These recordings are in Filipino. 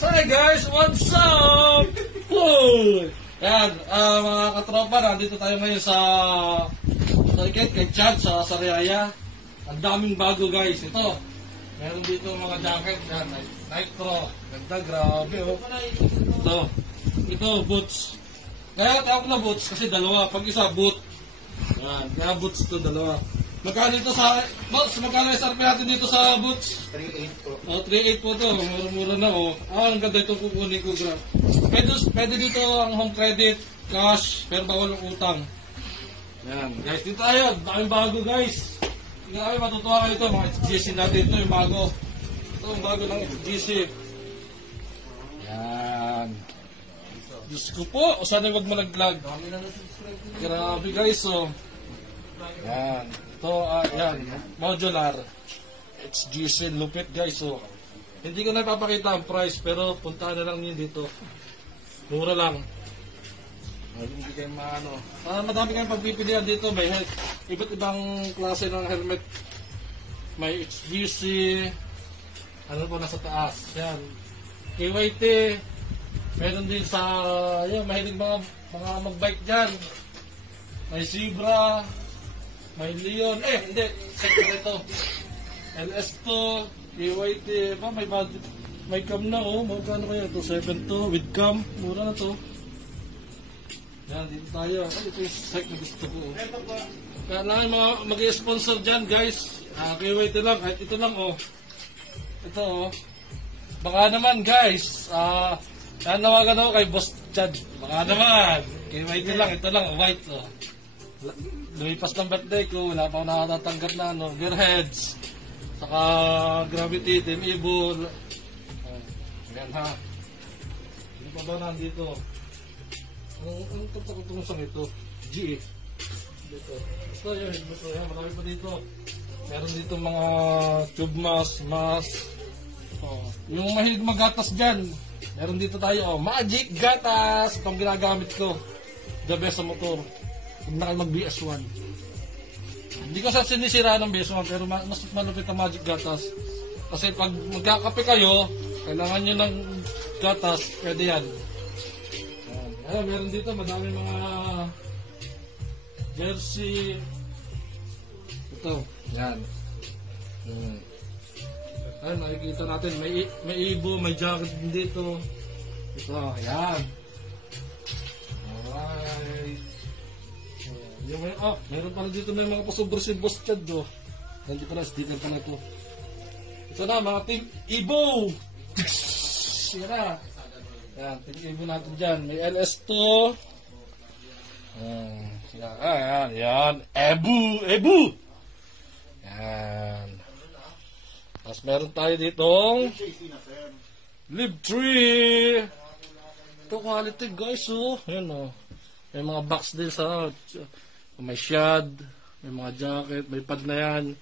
Hi guys, what's up? Woo! Yan, mga katropa, nandito tayo ngayon sa kay Chad sa Sariaya. Ang daming bago guys. Ito, meron dito mga jacket. Yan, Nitro. Ganda, grabe oh. Ito, boots. Kaya tawag na boots kasi dalawa. Pag isa, boot. Yan, kaya boots ito, dalawa. Magkano ito sa, boss, magkano SRP natin dito sa boots? 3.8 po. Oh, 3.8 po ito. Mura-mura na oh. Ang ganda itong kukunin ko, grab. Pwede dito ang home credit, cash, pero bawal ang utang. Yan, guys, dito tayo. Daming bago, guys. Hindi kami matutuwa kayo ito. Mga GC natin ito, yung bago. Ito, yung bago ng GC. Yan. Diyos ko po, sana wag malaglag. Grabe, guys, oh. Yan. Ito, yan. Modular. It's GC lupit, guys, oh. Hindi ko na ipapakita ang price, pero puntahan na lang niyo dito. Mura lang. Hindi kayo maano. Madami kayong pagpipilian dito. May iba't ibang klase ng helmet. May HGC. Ano po nasa taas? Yan. KYT. Meron din sa, yan, mahilig mga mag-bike dyan. May Zebra. May Leon. Hindi. Second ito. LS2. KYT. May cam na oh. Magkano kaya ito? 7 with cam. Mura na to. Yan, dito tayo. Ito yung site na gusto ko. Kaya lang mga mag-sponsor dyan guys. KYT lang. Kahit ito lang oh. Ito oh. Baka naman guys. Nawagan ako kay Boss Chad. Baka naman. KYT lang. Ito lang. White oh. Lumipas ng birthday ko. Wala pa ako nakatatanggap na ano. Gearheads. Saka Gravity. Team Evo. Ayan ha. Ano pa ba nandito? Ang tutulong ito? G. Dito. Ito yun. Marami pa dito. Meron dito mga tube mask. Oh. Yung mahilig magatas dyan. Meron dito tayo. Oh. Magic gatas. Itong ginagamit ko. The best sa motor. Huwag na kayo mag BS1. Hindi ko sa sinisira ng BS1 pero mas malupit ang magic gatas. Kasi pag magkakape kayo, kailangan nyo ng gatas, pwede yan. Meron dito madami mga jersey. Ito, yan. Ay, makikita natin, may Evo, may jacket dito. Ito, yan. Alright. Meron pala dito may mga pasobra si Boss Chad do. Hindi pala, sticker pala ito. Ito na, mga Team Evo! Sira! Yan, Team Evo natin dyan. May LS2. Yan. Evo! Yan. Tapos meron tayo ditong Live 3. Ito quality guys oh. Yan oh. May mga box din sa may shad, may mga jacket, may pad na yan.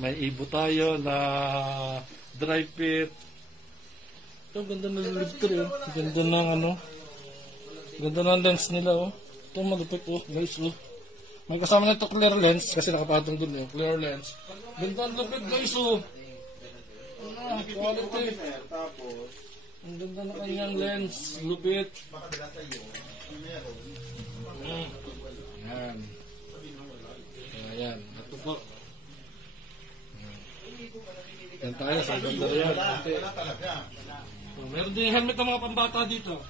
May Evo tayo na dry fit. Ito, ganda na Live 3 oh. Ganda ng ano. Ganda ng lens nila oh. Ito malupit oh guys oh. May kasama na ito clear lens kasi nakapatong dun eh. Clear lens. Ganda ang lupit guys oh. Quality. Ang ganda na kanyang lens. Lupit. Ayan. Ayan. Ito po. Yan tayo sa ganda rin. Meron din helmet ng mga pambata dito.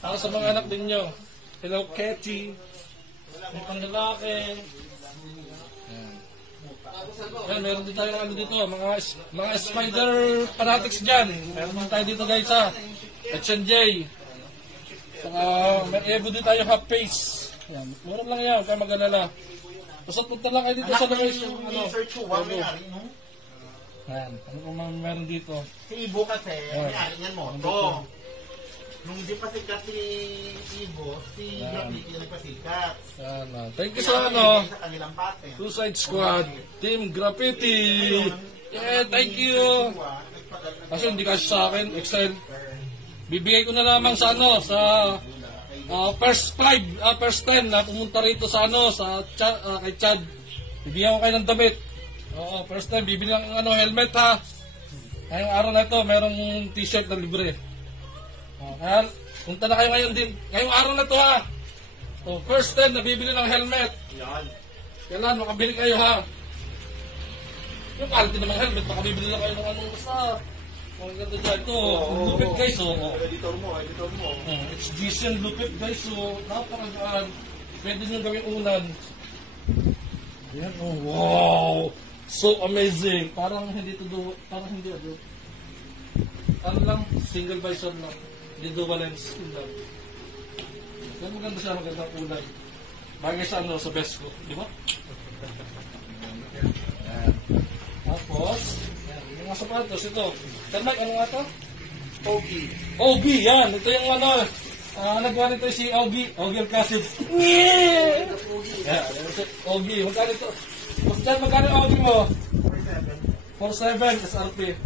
Para sa mga anak din nyo. Hello Kitty. May panglalaki. Yan, meron din tayo ano dito, mga spider fanatics dyan. Meron din tayo dito guys ha. H&J. Saka may Evo din tayo half face. Yan, mura lang yan, kaya mag-alala. Basta punta lang kayo dito sa location. Yan, ano kung meron dito. Si Evo kasi, may-ari niyan moto. Nung di pa sikat si Evo, si Gravity na nagpasikat. Thank you sa ano. Sa kanilang patent. Suicide Squad, Team Graffiti. Yeah, thank you. Kasi hindi kasi sa akin, Excel. Bibigay ko na lamang sa ano, sa first 10 na pumunta rito sa ano, sa kay Chad. Bibigyan ko kayo ng damit. Oo, first time, bibili lang ano, helmet ha. Ngayong araw na ito, merong t-shirt na libre. Kaya, punta na kayo ngayon din. Ngayong araw na ito ha. First time na bibili ng helmet. Yan. Kailan, makabili kayo ha. Yung quality namang helmet, makabibili lang kayo ng anong basta. Ang ganda dyan. Ito, lupit guys. Editor mo. It's decent lupit guys. So, napakagaan. Pwede nyo gawing ulan. Yan, wow! So amazing. Parang hindi ano lang, single visor lang. Hindi dual lens. Yun lang. Yan, maganda siya, magandang kulay. Bagay sa ano, sa best ko. Di ba? Yan. Tapos, yan, yung mga sapatos, ito. Termite, ano nga ito? OG, yan. Ito yung ano, nagawa nito si OG Alcacid. Yan, OG. Magkano ito? Basta magkano OG mo? 47 SRP.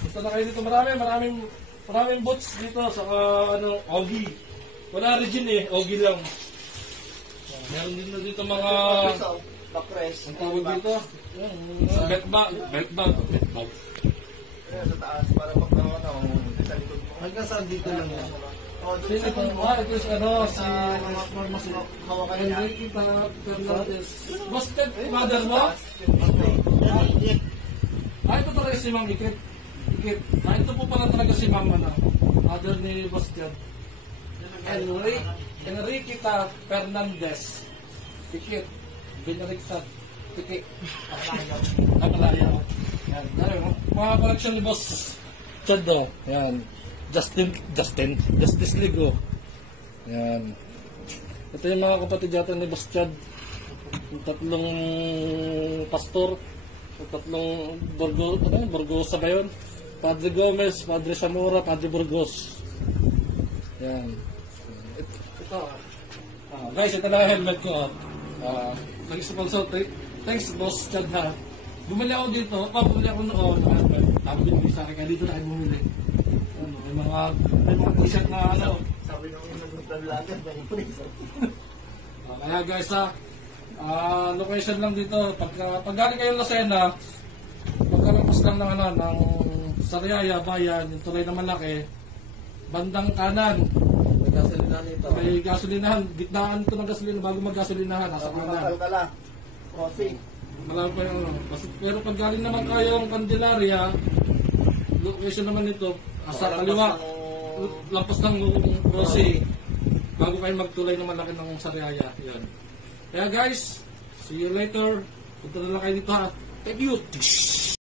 Punta na kayo dito. Maraming boots dito sa OG. Wala origin OG lang. Meron din dito mga Backrest. ang tawag dito. Belt bag. Sa taas, para pagkaroon sa likod mo. Hanggang saan dito lang yan? Sino ito? Ito is mas hawakan niya. Enrique Fernandez. Busted mother mo? Ito talaga si Ma'am Ikit. Ito po pala talaga si Ma'am mother ni Busted. Enrique Fernandez. Ikit. Binarigtad. Ikit. Nakalayaw. Yan. Mga collection ni Boss Chad daw. Yan. Justice League. Yan. Ito yung mga kapatid yata ni Boss Chad. Yung tatlong pastor. Yung tatlong Burgosa ba yun? Padre Gomez, Padre Zamora, Padre Burgos. Yan. Ito. Guys, ito na helmet ko. Nag-sponsor. Thanks Boss Chad ha. Bumili ako dito. Bumili ako noon. Tapos binili sa akin. Kaya dito na kayo bumili. May mga t-shirt na Sabi nung nag-vlogger, kaya guys location lang dito. Pag galing kayo Lucena, pagkalapos lang ng Sariaya, Bayan, yung tulay na malaki, bandang kanan. May gasolinahan ito. May gasolinahan. Gitnaan ito ng gasolina bago mag-gasolinahan. Nasa kanan. Kalkala. Crossing. Malaki pa yung pero pag galing naman kayo ang Candelaria, location naman nito, sa kaliwa, lampas ng crossing, bago kayo magtulay ng malaki ng Sariaya. Yan. Kaya guys, see you later. Punta na lang kayo dito ha. Thank you.